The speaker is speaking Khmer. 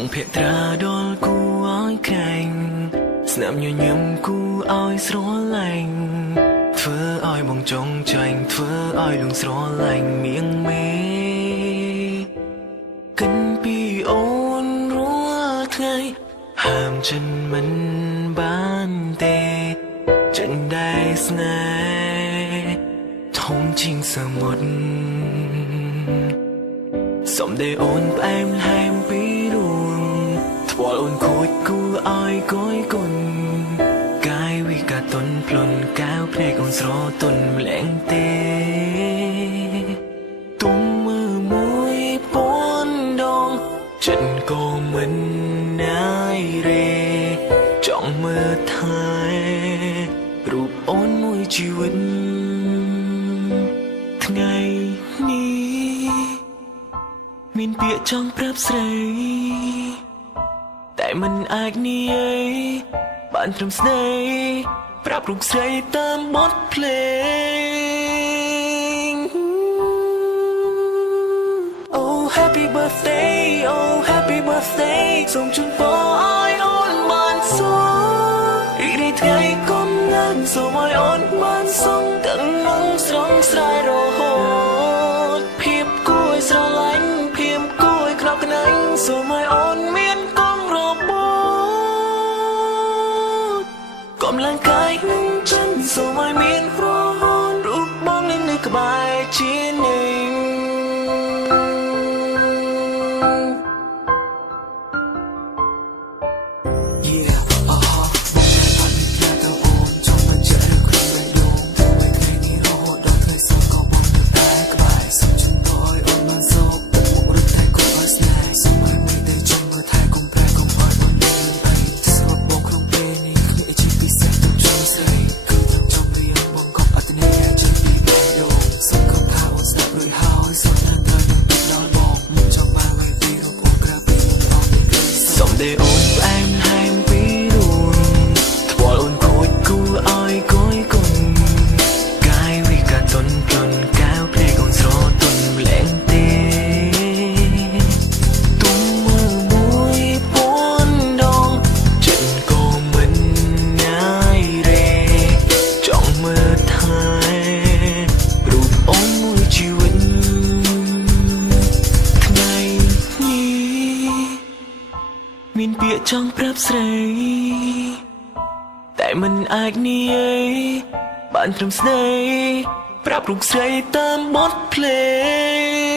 ងភក្ត្រាដល់គូឲ្យក្រែងស្នាមញញឹមគូឲ្យស្រឡាញ់ធ្វើឲ្យបងចង់ចាញ់ធ្វើឲ្យលងស្រឡាញ់មៀងមេកិនពីអូនរាល់ថ្ងៃហាមចិនមិនបានទេចិនได้ស្នេហ៍ធំជាងសមុទ្រសំដីអូនផ្អែមល្ហែមពីរួងថ្ពាល់អូនខូចគួរឲ្យគយគុណកាយវិការទន់ភ្លន់កៅភ្នែកអូនស្រទន់ម្លែងទេទុំមើលមួយពាន់ដងចិនក៏មិនណាយរេចង់មើលថែរូបអូនមួយជីវិតថ្ងៃនេះមានពាក្យចង់ប្រាប់ស្រីតែមិនអាចនិយាយបានត្រឹមស្ដីប្រាប់រូបស្រីតាមបទភ្លេង Oh happy birthday Oh happy birthday សូមជូនពរឲ្យអូនបានសុខរីករាយថ្ងៃកុំណាស់សូមឲ្យអូនបានសុខទាំងនឹងស្រងស្រ័យរហូតភាពគួរឲ្យស្រឡាញ់ភាពគួរឲ្យក្រោកក្នែងសូមឲ្យអូនមានកងរបត់កម្លាំងកាយនឹងចិនសូមឲ្យមានរហូតរូបបងនៅក្បែរជានិញសំដីអូនផ្អែមល្ហែមពីរួងថ្ពាល់អូនខូចគួរឲ្យគយគុណកាយវិការទន់ភ្លន់កៅភ្នែកអូនស្រទន់ម្លែងទេទុំមើលមួយពាន់ដងចិនក៏មិនណាយរេចង់មើលថែរូបអូនមួយជីវិតថ្ងៃនេះមានពាក្យចង់ប្រាប់ស្រីតែមិនអាចនិយាយបានត្រឹមស្ដីប្រាប់រូបស្រីតាមបទភ្លេង